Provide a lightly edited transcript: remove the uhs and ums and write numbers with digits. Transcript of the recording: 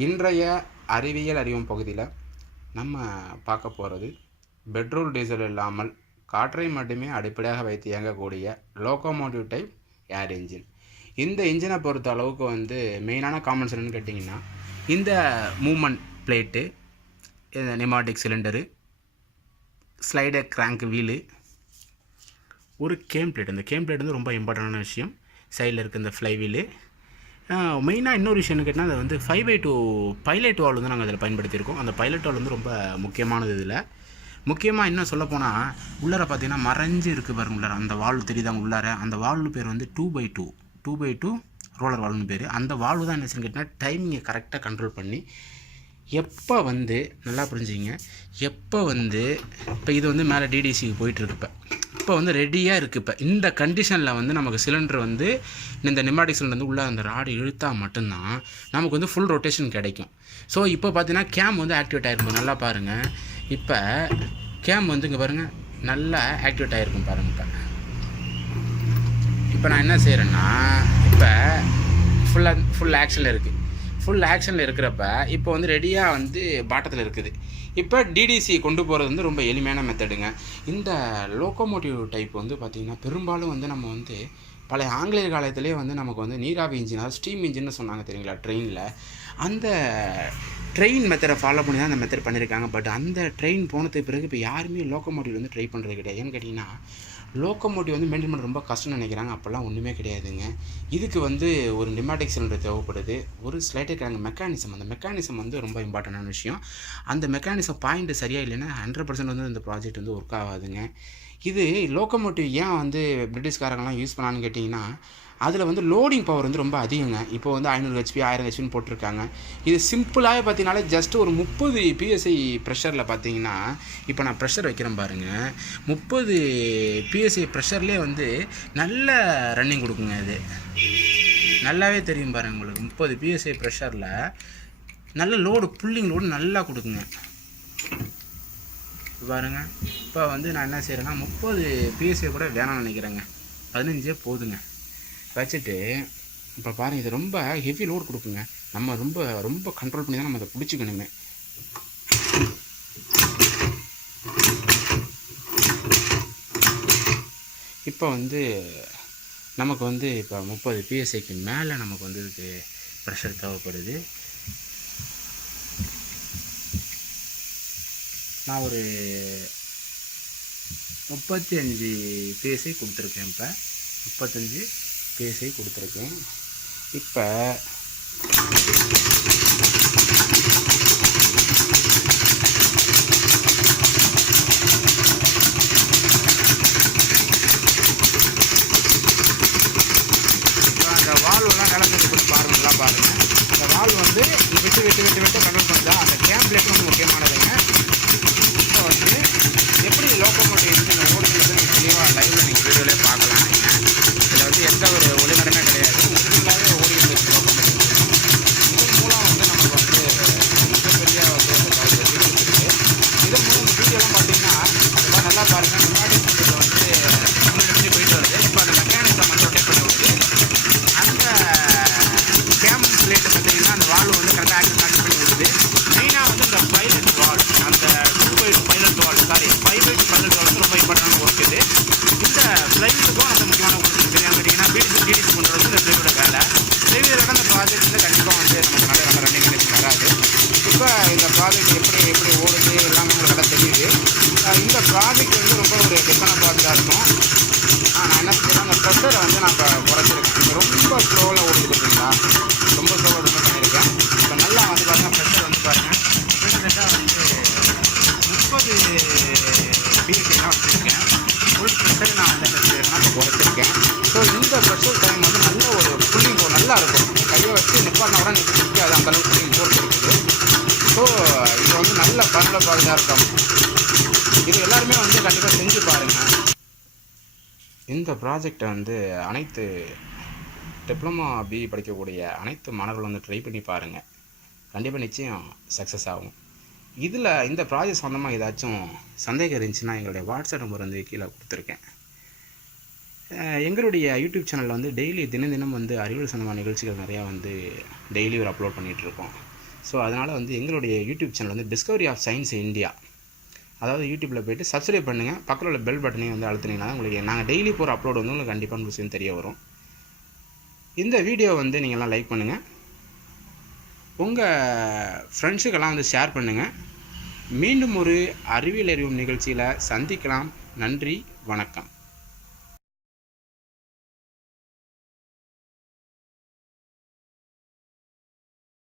இன்றைய அறிவியல் அறிவும் பகுதியில் நம்ம பார்க்க போகிறது பெட்ரோல் டீசல் இல்லாமல் காற்றை மட்டுமே அடிப்படையாக வைத்து இயங்கக்கூடிய லோகோமோட்டிவ் டைப் ஏர் இன்ஜின். இந்த இன்ஜினை பொறுத்த அளவுக்கு மெயினான காமன்ஸ் என்னன்னு கேட்டிங்கன்னா, இந்த மூமெண்ட் பிளேட்டு, இந்த நிமாட்டிக் சிலிண்டரு, ஸ்லைடர் கிராங்க் வீலு, ஒரு கேம் பிளேட். இந்த கேம் பிளேட் ரொம்ப இம்பார்ட்டண்டான விஷயம். சைடில் இருக்க இந்த ஃப்ளை வீலு. மெயினாக இன்னொரு விஷயம் கேட்டால், அது 5/2 பைலட் வால் நாங்கள் அதில் பயன்படுத்தியிருக்கோம். அந்த பைலட் வால் ரொம்ப முக்கியமானது. இதில் முக்கியமாக இன்னும் சொல்லப்போனால், உள்ளார பார்த்தீங்கன்னா மறைஞ்சு இருக்குது பாருங்க. உள்ளார அந்த வால்வு தெரியுதாங்க. உள்ளார அந்த வால்வு பேர் 2/2 ரோலர் வால்வுன்னு பேர். அந்த வால்வு தான் என்ன செய்யணும் கேட்டால், டைமிங்கை கரெக்டாக கண்ட்ரோல் பண்ணி எப்போ நல்லா புரிஞ்சுங்க, எப்போ இப்போ இது மேலே டிடிசிக்கு போயிட்டுருக்கு. இப்போ ரெடியாக இருக்குது. இப்போ இந்த கண்டிஷனில் நமக்கு சிலிண்டர் இந்த நிமாட்டிக் சிலிண்டர் உள்ளே அந்த ராடு இழுத்தால் மட்டும்தான் நமக்கு ஃபுல் ரொட்டேஷன் கிடைக்கும். ஸோ இப்போ பார்த்தீங்கன்னா கேம் ஆக்டிவேட் ஆகிருக்கும். நல்லா பாருங்கள். இப்போ கேம் இங்கே பாருங்கள், நல்லா ஆக்டிவேட் ஆகிருக்கும் பாருங்கள். இப்போ நான் என்ன செய்கிறேன்னா, இப்போ ஃபுல் ஆக்ஷனில் இருக்குது. ஃபுல் ஆக்ஷனில் இருக்கிறப்ப இப்போ ரெடியாக பாட்டத்தில் இருக்குது. இப்போ டிடிசி கொண்டு போகிறது ரொம்ப எளிமையான மெத்தடுங்க. இந்த லோகோமோட்டிவ் டைப் பார்த்திங்கன்னா பெரும்பாலும் நம்ம பழைய ஆங்கிலேயர் காலத்திலே நமக்கு நீராவி இன்ஜின், அதாவது ஸ்டீம் இன்ஜின்னு சொன்னாங்க தெரியுங்களா, ட்ரெயினில். அந்த ட்ரெயின் மெத்தடை ஃபாலோ பண்ணி தான் அந்த மெத்தட் பண்ணியிருக்காங்க. பட் அந்த ட்ரெயின் போனதுக்கு பிறகு இப்போ யாருமே லோகோமோட்டிவ் ட்ரை பண்ணுறது கிடையாது. ஏன்னு கேட்டிங்கன்னா, லோகோமோட்டிவ் மெயின்டைன் பண்ண ரொம்ப கஷ்டம்னு நினைக்கிறாங்க. அப்போல்லாம் ஒன்றுமே கிடையாதுங்க. இதுக்கு ஒரு நிமாட்டிக் சிலிண்டர் தேவைப்படுது, ஒரு ஸ்லைடர் கிராங்க் மெக்கானிசம். அந்த மெக்கானிசம் ரொம்ப இம்பார்ட்டண்டான விஷயம். அந்த மெக்கானிசம் பாயிண்ட் சரியாக இல்லைன்னா 100% இந்த ப்ராஜெக்ட் ஒர்க் ஆகாதுங்க. இது லோகோமோட்டிவ் ஏன் பிரிட்டிஷ்காரங்களாம் யூஸ் பண்ணான்னு கேட்டிங்கன்னா, அதில் லோடிங் பவர் ரொம்ப அதிகங்க. இப்போ 500 HP 1000 HPன்னு போட்டிருக்காங்க. இது சிம்பிளாகவே பார்த்தீங்கன்னாலே ஜஸ்ட் ஒரு 30 PSI ப்ரெஷரில் பார்த்தீங்கன்னா, இப்போ நான் ப்ரெஷர் வைக்கிறேன் பாருங்கள், 30 PSI ப்ரெஷர்லேயே நல்ல ரன்னிங் கொடுக்குங்க. இது நல்லாவே தெரியும் பாருங்கள் உங்களுக்கு. 30 PSI ப்ரெஷரில் நல்ல லோடு, புல்லிங் லோடு நல்லா கொடுக்குங்க பாருங்கள். இப்போ நான் என்ன செய்கிறேன்னா, 30 PSI கூட வேணாம்னு நினைக்கிறேங்க, 15 போதுங்க வச்சுட்டு. இப்போ பாருங்கள், இது ரொம்ப ஹெவி லோடு கொடுக்குங்க. நம்ம ரொம்ப ரொம்ப கண்ட்ரோல் பண்ணி தான் நம்ம அதை பிடிச்சிக்கணுமே. இப்போ நமக்கு இப்போ 30 PSIக்கு மேலே நமக்கு இதுக்கு ப்ரெஷர் தேவைப்படுது. நான் ஒரு 35 PSI கொடுத்துருக்கேன். இப்போ 35 PSI கொடுத்துருக்கேன். இப்போ அந்த வால்வெல்லாம் நிலத்துக்கு போய் பாருங்களா பாருங்கள். இந்த வால்வ் விட்டு கண்ட்ரோல் பண்ணுறா. அந்த கேம் பிளேட் முக்கியமானதுங்க. இப்போ எப்படி லோகோமோட்டிவ் இன்ஜின் ஓடுதுன்னு தெளிவாக லைவில் நீங்கள் வீடியோவிலே பார்க்கலாம். இதில் எந்த ஒரு ஒளிமரமே கிடையாது, ஃபுல்லாகவே ஓடிட்டு இருக்கு லோகோமோட்டிவ். இதன் மூலம் நமக்கு மிகப்பெரிய இருக்குது. இதன் மூலம் வீடியோலாம் பார்த்தீங்கன்னா அதெல்லாம் நல்லா பாருங்கள். முன்னாடி எப்படி போயிட்டு வருது. இப்போ அந்த மெக்கானிசம் ரொட்டேட் பண்ணி விடுது. அந்த கேம் பிளேட்டு பார்த்தீங்கன்னா அந்த வால்வு கரெக்டாக ஆக்டிவேட் பண்ணி விடுது. மெயினாக இந்த பைலட் வால், அந்த 2/2 பைலட் வால், 5/2 பைலட் வால் ரொம்ப இம்பார்ட்டண்டான ஒர்க் இது. இந்த ஃப்ளைட்டுக்கும் அந்த முக்கியமான ஒர்க் இருக்குது. கேட்டிங்கன்னா டிடிசி பண்ணுறது இந்த ஃப்ளைட்டோட வேலை. ஃப்ளைட்டோட அந்த ப்ராஜெக்ட் கண்டிப்பாக நமக்கு நல்ல ரன்னிங் கண்டிஷன் வராது. இப்போ இந்த ப்ராஜெக்ட் எப்படி ஓடுது எல்லாமே உங்களுக்கு நல்லா தெரியுது. இந்த ப்ராஜெக்ட் ரொம்ப ஒரு டிஃபரெண்டான ப்ராஜெக்டாக இருக்கும். நான் என்ன செஞ்சேன்னா, அந்த ப்ரெஷரை நான் இப்போ குறைச்சிருக்கேன். இப்போ ரொம்ப ஸ்லோவில் ஓடுது பார்த்தீங்களா, ரொம்ப ஸ்லோவாக ரொம்ப பண்ணியிருக்கேன். இப்போ நல்லா பாருங்கள், ப்ரெஷர் பாருங்கள், கிட்டத்தட்ட 30 PSI தான் வச்சுருக்கேன். ஃபுல் ப்ரெஷர் நான் என்ன செஞ்சுருக்கேன்னா இப்போ குறைச்சிருக்கேன். ஸோ இந்த ப்ரெஷர் டைம் நல்ல ஒரு புல்லிங் போர் நல்லா இருக்கும். கையை வச்சு நிப்பாட்டினா கூட நிற்காது, அந்தளவுக்கு புல்லிங் போர் இருக்குது. ஸோ இது நல்ல பயனுள்ள ப்ராஜெக்டாக இருக்கும். இது எல்லாருமே கண்டிப்பாக செஞ்சு பாருங்கள். இந்த ப்ராஜெக்டை அனைத்து டிப்ளமா BE படிக்கக்கூடிய அனைத்து மாணவர்கள் ட்ரை பண்ணி பாருங்கள். கண்டிப்பாக நிச்சயம் சக்ஸஸ் ஆகும். இதில் இந்த ப்ராஜெக்ட் சம்மந்தமாக ஏதாச்சும் சந்தேகம் இருந்துச்சுன்னா எங்களுடைய வாட்ஸ்அப் நம்பர் கீழே கொடுத்துருக்கேன். எங்களுடைய யூடியூப் சேனலில் டெய்லி தினம் அறிவியல் சம்பந்தமான நிகழ்ச்சிகள் நிறையா டெய்லி ஒரு அப்லோட் பண்ணிகிட்ருக்கோம். ஸோ அதனால் வந்து எங்களுடைய யூடியூப் சேனல் வந்து டிஸ்கவரி ஆஃப் சயின்ஸ் இந்தியா, அதாவது யூடியூப்பில் போய்ட்டு சப்ஸ்கிரைப் பண்ணுங்கள், பக்கத்தில் உள்ள பெல் பட்டனையும் வந்து அழுத்தினீங்கன்னா உங்களுக்கு நாங்கள் டெய்லி போகிற அப்லோட் வந்து உங்களுக்கு கண்டிப்பாக விஷயம் தெரிய வரும். இந்த வீடியோ வந்து நீங்கள்லாம் லைக் பண்ணுங்கள், உங்கள் ஃப்ரெண்ட்ஸுக்கெல்லாம் வந்து ஷேர் பண்ணுங்கள். மீண்டும் ஒரு அறிவியல் அறிவும் நிகழ்ச்சியில் சந்திக்கலாம். நன்றி, வணக்கம்.